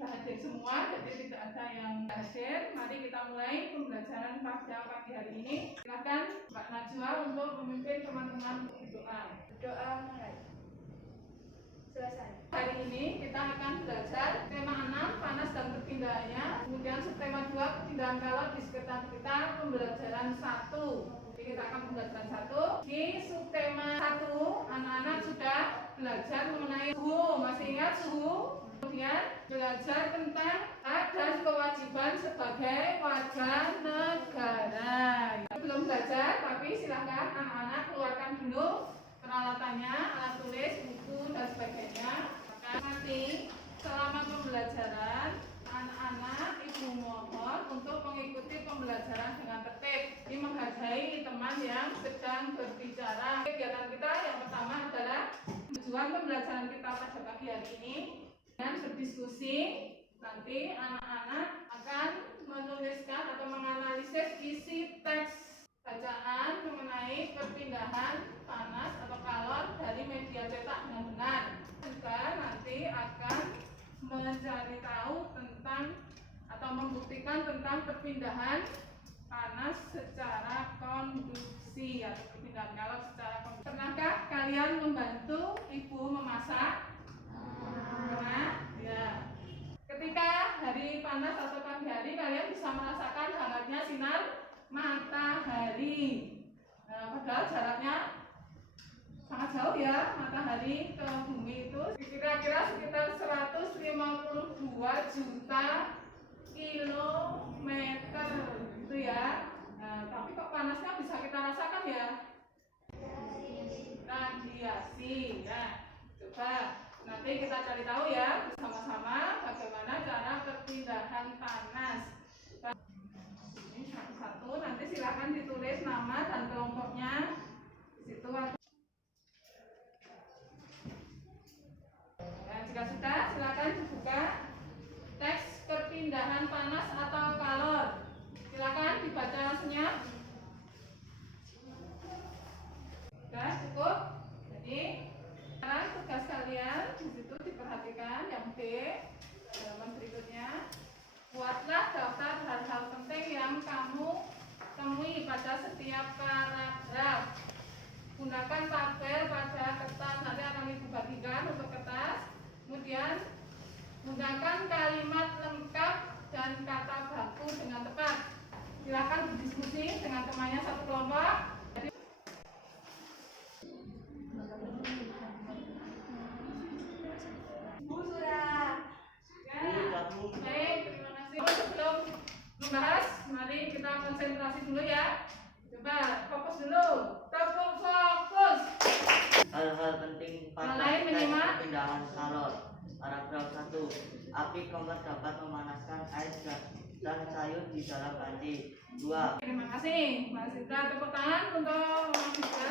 sudah hadir semua, jadi tidak ada yang hadir. Mari kita mulai pembelajaran pada pagi hari ini. Silakan Mbak Najwa untuk memimpin teman-teman berdoa. Berdoa mulai. Selesai. Hari ini kita akan belajar tema 6 panas dan perpindahannya. Kemudian subtema 2 perpindahan kalor di sekitar kita, pembelajaran 1. Jadi kita akan pembelajaran 1. Di subtema 1 anak-anak sudah belajar mengenai suhu. Masih ingat suhu? Kemudian belajar tentang hak dan kewajiban sebagai warga negara. Belum belajar, tapi silakan anak-anak keluarkan dulu peralatannya, alat tulis, buku, dan sebagainya. Maka nanti selama pembelajaran, anak-anak ibu mohon untuk mengikuti pembelajaran dengan tertib. Ini menghargai teman yang sedang berbicara. Kegiatan kita yang pertama adalah tujuan pembelajaran kita pada pagi hari ini dengan berdiskusi. Nanti anak-anak akan menuliskan atau menganalisis isi teks bacaan mengenai perpindahan panas atau kalor dari media cetak dengan benar. Juga nanti akan mencari tahu tentang atau membuktikan tentang perpindahan panas secara konduksi atau perpindahan kalor secara konduksi. Pernahkah kalian membantu ibu memasak? Pernah? Ya. Ketika hari panas atau pagi hari, kalian bisa merasakan hangatnya sinar matahari. Padahal jaraknya sangat jauh ya, matahari ke bumi itu kira-kira sekitar 152 juta kilometer gitu ya. Tapi kok panasnya bisa kita rasakan ya? Radiasi ya. Coba nanti kita cari tahu ya bersama-sama bagaimana cara perpindahan panas. Ini satu-satu, nanti silakan ditulis nama dan kelompoknya di situ. Nah, jika sudah, silakan dibuka teks perpindahan panas atau kalor. Silakan dibaca senyap. Sudah cukup. Jadi sekarang tugas kalian di situ diperhatikan yang B, halaman berikutnya. Buatlah daftar hal-hal penting yang kamu temui pada setiap paragraf. Gunakan tabel pada kertas, nanti akan ibu bagikan untuk kertas. Kemudian gunakan kalimat lengkap dan kata baku dengan tepat. Silakan berdiskusi dengan temannya satu kelompok. Membahas, mari kita konsentrasi dulu ya. Coba fokus dulu. Tepuk fokus. Hal-hal penting pada teks perpindahan kalor. Paragraf 1. Api kompor dapat memanaskan air dan sayur di dalam panci. 2. Terima kasih. Mas Indra, tepuk tangan untuk Mas Indra.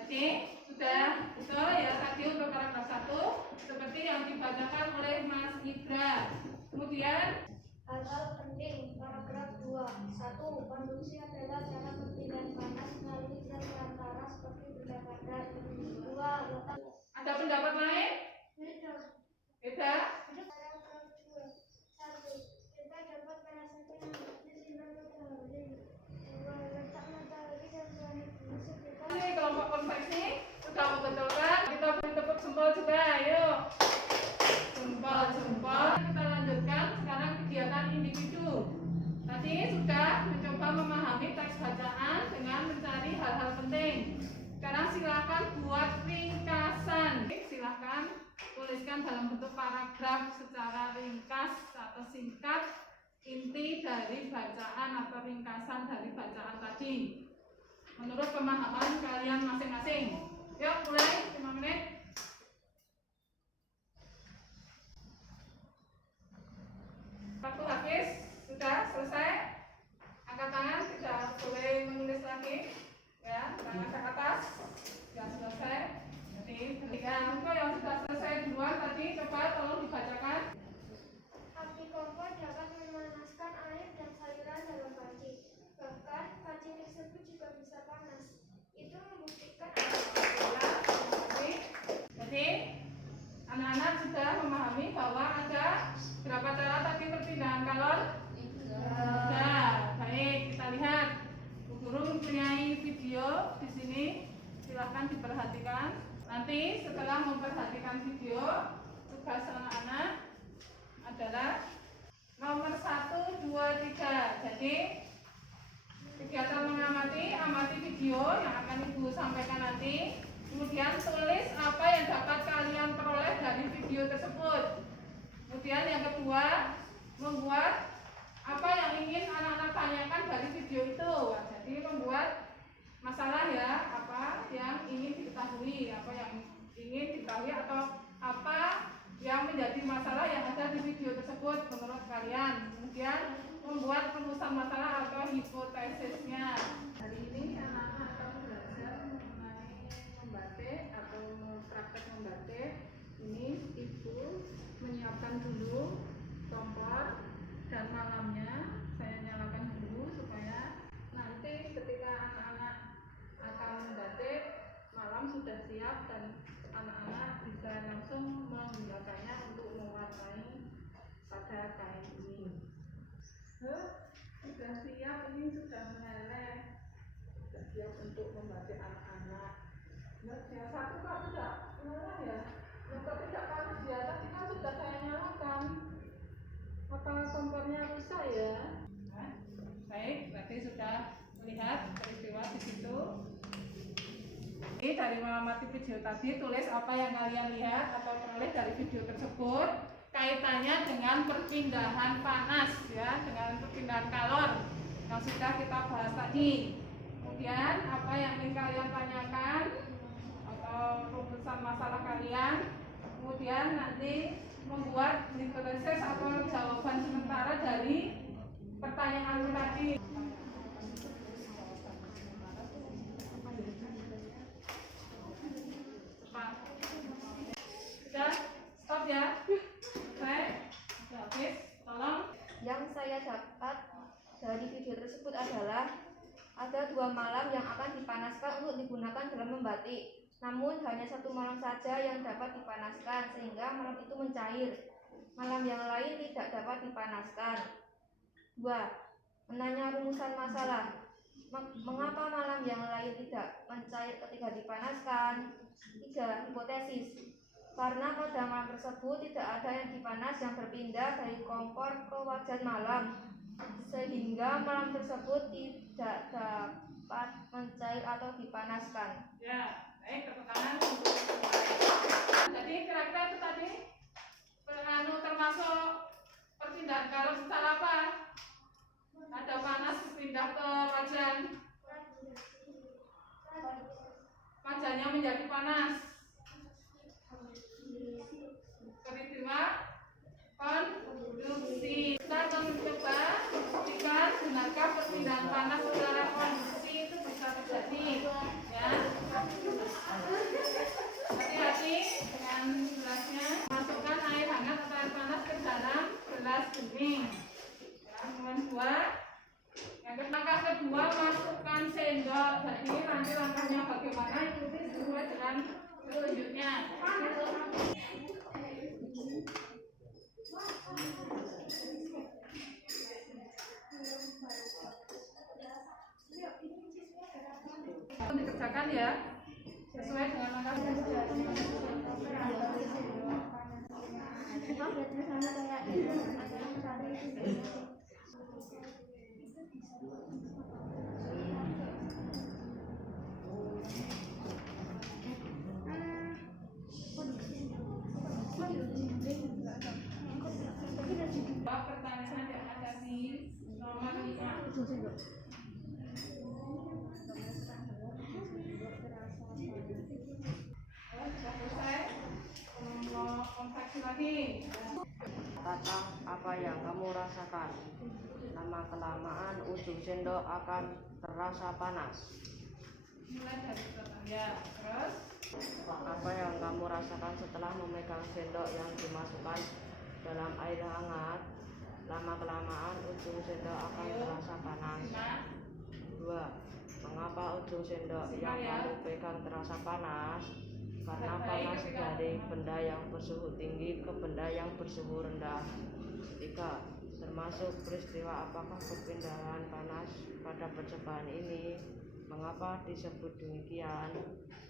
Jadi sudah itu ya tadi untuk paragraf 1 seperti yang dibacakan oleh Mas Indra. Kemudian hal-hal penting paragraf 2. 1. Konduksi adalah cara perpindahan panas melalui zat perantara seperti benda padat. 2. Letak. Ada pendapat lain? Beda? Paragraf 2. 1. Kita dapat merasakan hangatnya sinar matahari. 2. Letak matahari dan planet bumi sekitar. Ini kelompok konveksi sudah membetulkan. Kita beri tepuk jempol juga, ayo. Jempol. Kita lanjutkan sekarang kegiatan individu. Tadi sudah mencoba memahami teks bacaan dengan mencari hal-hal penting. Sekarang silakan buat ringkasan. Silakan tuliskan dalam bentuk paragraf secara ringkas atau singkat inti dari bacaan atau ringkasan dari bacaan tadi menurut pemahaman kalian masing-masing. Yuk mulai 5 menit. Waktu habis, sudah selesai. Angkat tangan, tidak boleh menulis lagi. Ya, tangan ke atas. Sudah selesai. Jadi, ketika untuk yang sudah selesai duluan tadi, coba tolong dibacakan. Api kompor dapat memanaskan air dan sayuran dalam panci. Bahkan panci tersebut juga bisa panas. Itu membuktikan Ya, nanti setelah memperhatikan video, tugas anak-anak adalah nomor 1, 2, 3. Jadi kegiatan mengamati, amati video yang akan Ibu sampaikan nanti. Kemudian tulis apa yang dapat kalian peroleh dari video tersebut. Kemudian yang kedua, membuat apa yang ingin anak-anak tanyakan dari video itu. Jadi membuat masalah ya, apa yang ingin diketahui, apa yang ingin diketahui atau apa yang menjadi masalah yang ada di video tersebut menurut kalian. Kemudian membuat rumusan masalah atau hipotesisnya. Hari ini anak-anak akan belajar mengenai membatik atau praktek membatik. Ini Ibu menyiapkan dulu kompor dan malamnya saya nyalakan dulu supaya nanti ketika anak-anak akan membatik malam sudah siap dan anak-anak bisa langsung menggunakannya untuk mewarnai pada kain ini. Sudah siap, ini sudah meleleh, sudah siap untuk membatik anak-anak. Yang satu kok tidak meleleh ya, yang tidak panas ya, tadi kan sudah saya nyalakan. Apa kompornya rusak ya? Nah, baik, berarti sudah melihat peristiwa di situ. Oke, dari mengamati video tadi, tulis apa yang kalian lihat atau peroleh dari video tersebut, kaitannya dengan perpindahan panas ya, dengan perpindahan kalor yang sudah kita bahas tadi. Kemudian apa yang ingin kalian tanyakan atau rumusan masalah kalian. Kemudian nanti membuat hipotesis atau jawaban sementara dari pertanyaan tadi. Sudah, stop ya. Baik, sudah habis. Tolong. Yang saya dapat dari video tersebut adalah ada 2 malam yang akan dipanaskan untuk digunakan dalam membatik. Namun hanya 1 malam saja yang dapat dipanaskan sehingga malam itu mencair. Malam yang lain tidak dapat dipanaskan. 2. Menanya rumusan masalah. Mengapa malam yang lain tidak mencair ketika dipanaskan? 3. Hipotesis. Karena pada malam tersebut tidak ada yang dipanas yang berpindah dari kompor ke wajan malam, sehingga malam tersebut tidak dapat mencair atau dipanaskan. Ya, baik, tepuk tangan. Jadi kira-kira itu tadi termasuk perpindahan kalor secara apa? Ada panas pindah ke wajan, wajannya menjadi panas. Peristiwa konduksi. Kita akan mencoba buktikan benarkah perpindahan panas secara konduksi itu bisa terjadi ya. Hati-hati dengan gelasnya. Masukkan air hangat atau air panas ke dalam gelas bening ya. Kemudian 2, yang langkah kedua masukkan sendok. Jadi nanti langkahnya bagaimana ikuti sesuai dengan petunjuknya. Dikerjakan ya sesuai dengan langkah. Pertanyaan yang ada di nomor 5. Kata apa yang kamu rasakan. Lama-kelamaan ujung sendok akan terasa panas. Mulai dari ya, terus Apa yang kamu rasakan setelah memegang sendok yang dimasukkan dalam air hangat. Lama-kelamaan ujung sendok akan terasa panas. 2. Mengapa ujung sendok yang kamu pegang terasa panas? Karena panas dari benda yang bersuhu tinggi ke benda yang bersuhu rendah. 3. Termasuk peristiwa apakah perpindahan panas pada percobaan ini? Mengapa disebut demikian?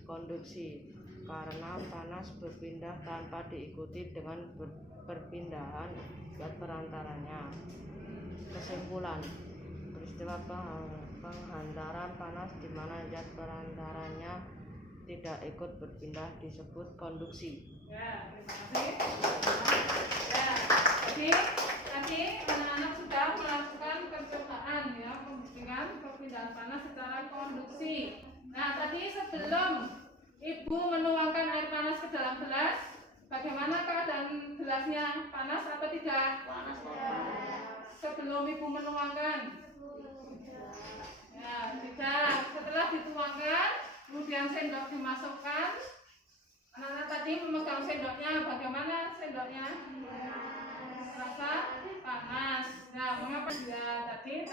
Konduksi. karena panas berpindah tanpa diikuti dengan perpindahan zat perantaranya. Kesimpulan, peristiwa penghantaran panas di mana zat perantaranya tidak ikut berpindah disebut konduksi. Ya, terima kasih. Ya, jadi tadi anak-anak sudah melakukan percobaan ya membuktikan perpindahan panas secara konduksi. Nah, tadi sebelum Ibu menuangkan air panas ke dalam gelas, bagaimana keadaan gelasnya? Panas atau tidak? Panas. Sebelum Ibu menuangkan? Ya, tidak. Setelah dituangkan, kemudian sendok dimasukkan. Anak-anak tadi memegang sendoknya, bagaimana sendoknya? Terasa panas. Nah, mengapa dia tadi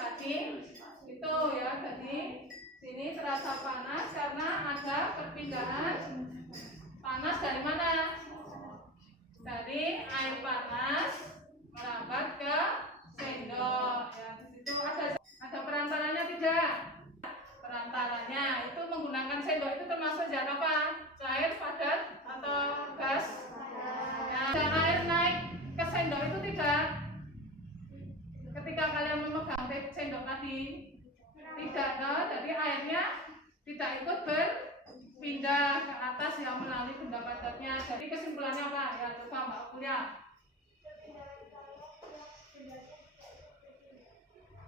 itu ya tadi sini terasa panas karena ada perpindahan panas dari mana? Dari air panas merambat ke sendok. Ya, di situ ada perantaranya tidak? Perantaranya itu menggunakan sendok itu termasuk zat apa? Cair, padat, atau gas? Ya, air naik ke sendok itu tidak? Ketika kalian memegang sendok tadi tidak, no? Jadi airnya tidak ikut berpindah ke atas yang melalui benda padatnya. Jadi kesimpulannya apa? Ya coba Mbak kuliah.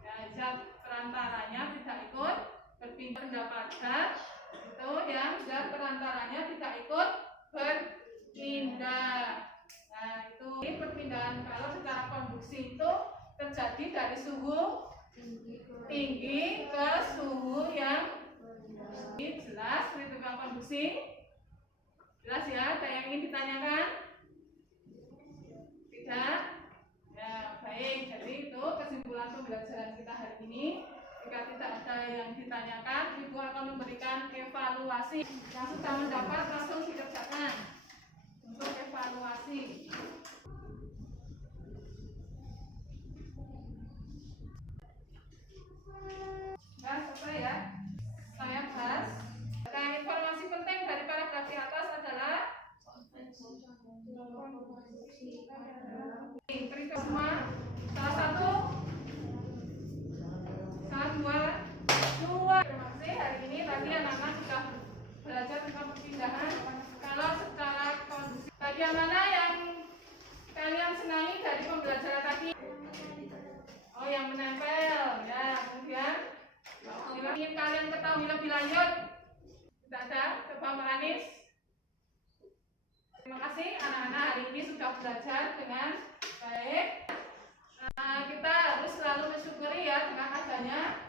Ya, zat perantaranya tidak ikut berpindah benda padat itu yang zat perantaranya tidak ikut berpindah. Nah itu perpindahan kalau secara konduksi itu terjadi dari suhu tinggi ke suhu yang jelas perhitungan konduksi. Jelas ya? Ada yang ingin ditanyakan? Tidak? Ya baik, jadi itu kesimpulan pembelajaran kita hari ini. Jika tidak ada yang ditanyakan, Ibu akan memberikan evaluasi yang sudah mendapat langsung dikerjakan untuk evaluasi. Nah, selesai ya. Saya bahas. Nah, informasi penting dari paragraf di atas adalah berikut semua. Salah satu, dua. Terima kasih. Hari ini tadi anak-anak sudah belajar tentang perpindahan. Kalau secara kondisi, bagian mana yang kalian senangi dari pembelajaran tadi? Oh, yang menempel ya. Kemudian ingin kalian ketahui lebih lanjut? Tidak ada? Coba Mbak Anis. Terima kasih anak-anak hari ini sudah belajar dengan baik. Kita harus selalu bersyukuri ya dengan adanya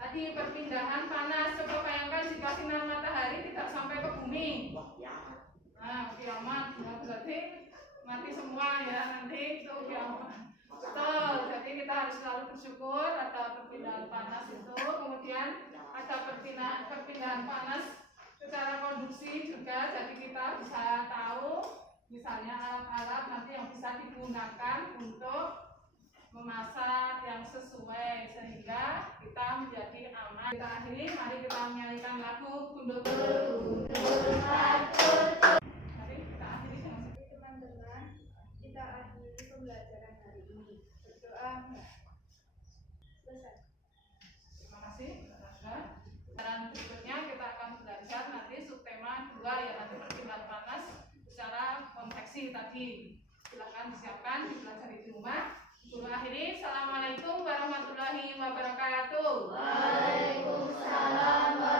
tadi perpindahan panas. Coba bayangkan jika sinar matahari tidak sampai ke bumi. Nah, kiamat. Nah, berarti mati semua ya nanti itu kiamat. Betul, jadi kita harus selalu bersyukur ada perpindahan panas itu, kemudian ada perpindahan panas secara konduksi juga, jadi kita bisa tahu misalnya alat-alat nanti yang bisa digunakan untuk memasak yang sesuai sehingga kita menjadi aman. Kita akhiri, mari kita menyanyikan lagu Gundur. Mari kita akhiri dengan Teman-teman, kita akhiri pembelajaran hari ini. Berdoa enggak? Selesai. terima kasih. Dan berikutnya kita akan belajar nanti subtema 2 ya, nanti perpindahan panas secara konveksi tadi. Silakan disiapkan, dipelajari di rumah. Dulu akhiri, assalamualaikum warahmatullahi wabarakatuh. Waalaikumsalam.